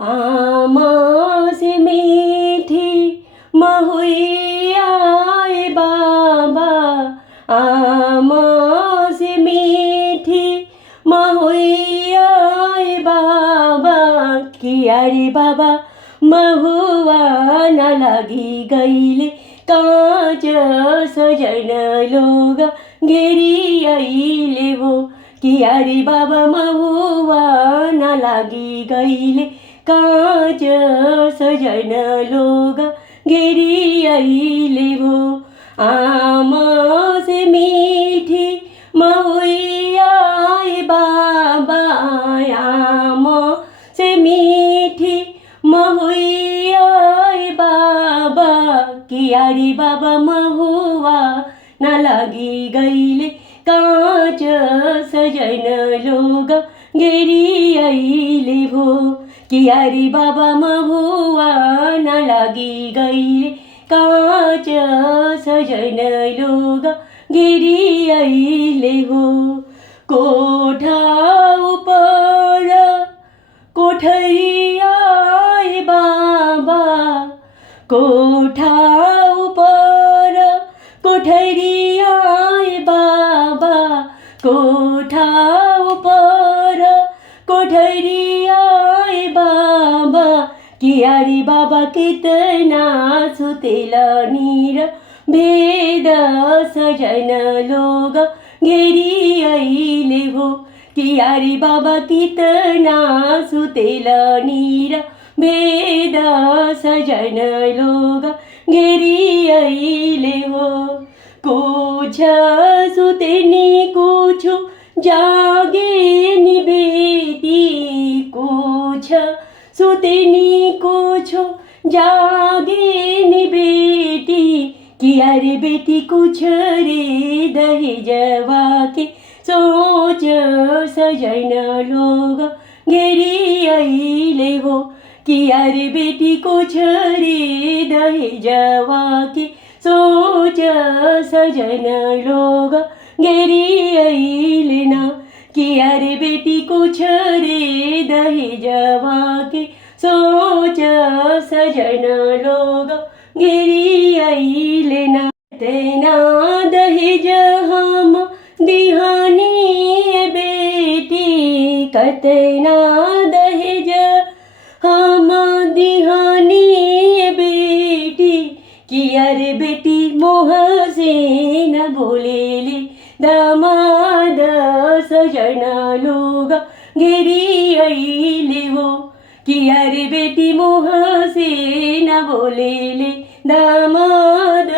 आमा से मीठी महुइया बाबा, आमा से मीठी महुइया बाबा, किया रे बाबा महुआ न लगी गईले काँच सजन लोग घेरी आइले हो, किया रे बाबा महुआ न लगी गईले काँच सजन लोग घेरी आइले हो। आमा से मीठी महुइया बाबा, आमा से मीठी महुइया बाबा, किया रे बाबा महुआ न लगी गईले काँच सजन लोग घेरी आइले भो, किया रे बाबा महुआ न लगी गईले काँच सजन लोग घेरी आइले हो। कोठा ऊपर कोठरिया बाबा, कोठा ऊपर कोठरिया बाबा, कोठा ऊपर कोठरिया बाबा, किया रे बाबा कितना सुतेला नीर भेद सजन लोग घेरी आइले हो, किया रे बाबा कितना सुतेला नीर भेद सजन लोग घेरी आइले हो। कुछ सुतेनी कुछ जागे नि बेटी, कुछ सुतेनी कुछ जागे नि बेटी, किया रे बेटी कुछ रे दहेजवा के सोच सजन लोग घेरी आइले हो, किया रे बेटी कुछ रे दहेजवा के सोच सजन लोग घेरी आइले ना, किया रे बेटी कुछ रे दहेजवा के सोच सजन लोग घेरी आइले ना। तेना दहेज हम दिहानी बेटी, कतना दहेज हम दिहानी बेटी, किया रे बेटी मोह से न बोलेले दामाद सजन लोग घेरी आइले हो, किया रे बेटी मोह से न बोलेले दामाद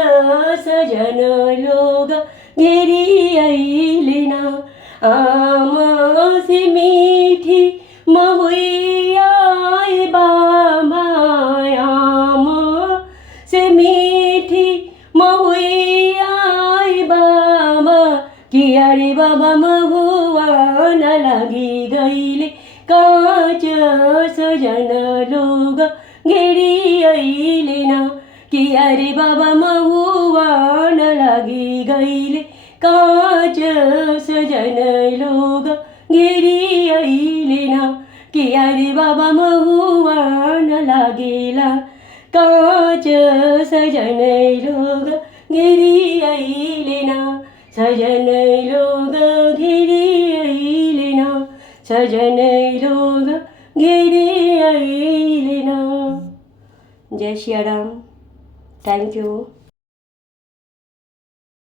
सजन लोग घेरी आइले ना। आमा से मीठी महुइया बाबा, आमा से मीठी महुइया बाबा, किया रे बाबा महुआ न लगी गईले काँच सजन लोग घेरी आइले ना, किया रे बाबा महुआ न लगी गईले काँच सजन लोग घेरी आइले ना, किया रे बाबा महुआ न लागेला काँच सजन लोग घेरी आइले ना, सजन लोग घेरी आइले ना, सजन लोग घेरी आइले ना। जय श्री राम। Thank you.